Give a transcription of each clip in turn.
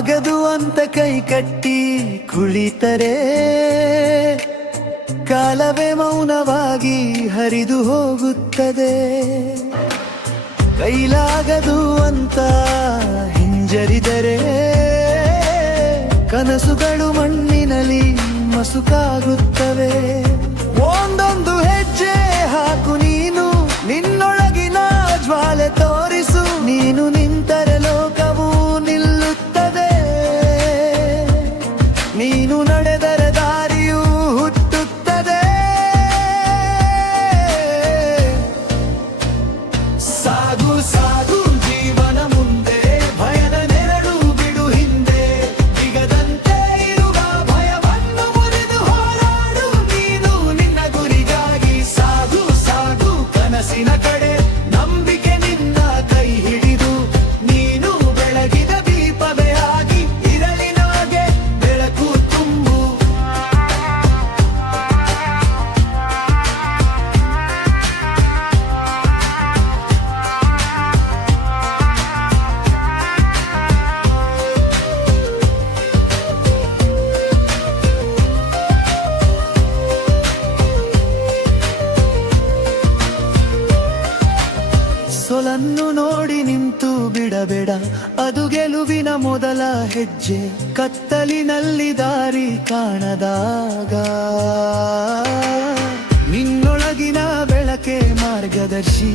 ಆಗದು ಅಂತ ಕೈ ಕಟ್ಟಿ ಕುಳಿತರೆ ಕಾಲವೇ ಮೌನವಾಗಿ ಹರಿದು ಹೋಗುತ್ತದೆ. ಕೈಲಾಗದು ಅಂತ ಹಿಂಜರಿದರೆ ಕನಸುಗಳು ಮಣ್ಣಿನಲ್ಲಿ ಮಸುಕಾಗುತ್ತವೆ. ಒಂದೊಂದು ಹೆಜ್ಜೆ ಹಾಕು ನೀನು, ನಿನ್ನೊಳಗಿನ ಜ್ವಾಲೆ ತೋರಿಸು. ನೀನು ನಿಂತರೆ ಲೋಕವು ನಿಲ್ಲುತ್ತದೆ, ನೀನು ನಡೆದರೆ ದಾರಿಯು ಹುಟ್ಟುತ್ತದೆ. ಸಾಗು ಸಾಗು ಜೀವನ ಮುಂದೆ, ಭಯದ ನೆರಳು ಬಿಡು ಹಿಂದೆ. ಬಿಗದಂತೆ ಇರುವ ಭಯವನ್ನು ಮುರಿದು ಹೋರಾಡು ನೀನು ನಿನ್ನ ಗುರಿಗಾಗಿ. ಸಾಗು ಸಾಗು ಕನಸಿನ ಕಡೆ, ನಂಬಿಕೆ ನಿನ್ನ ಕೈ ಹಿಡಿದು. ನೀನು ಬೆಳಗಿದ ದೀಪವೇ ಆಗಿ ಇರಲಿ ನಮಗೆ ಬೆಳಕು ತುಂಬು. ಸೊಲನ್ನು ನೋಡಿ ನಿಂತು ಬಿಡಬೇಡ, ಅದು ಗೆಲುವಿನ ಮೊದಲ ಹೆಜ್ಜೆ. ಕತ್ತಲಿನಲ್ಲಿ ದಾರಿ ಕಾಣದಾಗ ನಿನ್ನೊಳಗಿನ ಬೆಳಕೆ ಮಾರ್ಗದರ್ಶಿ.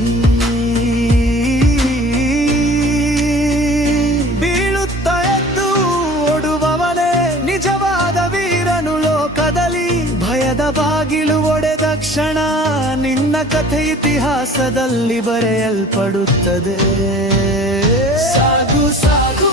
ಬೀಳುತ್ತ ಎದ್ದು ಓಡುವವನೇ ನಿಜವಾದ ವೀರನು ಲೋಕದಲ್ಲಿ. ಭಯದ ಬಾಗಿಲು ಒಡೆದ ಕ್ಷಣ ನಿನ್ನ ಕಥೆ ಇತಿಹಾಸದಲ್ಲಿ ಬರೆಯಲ್ಪಡುತ್ತದೆ. ಸಾಗು ಸಾಗು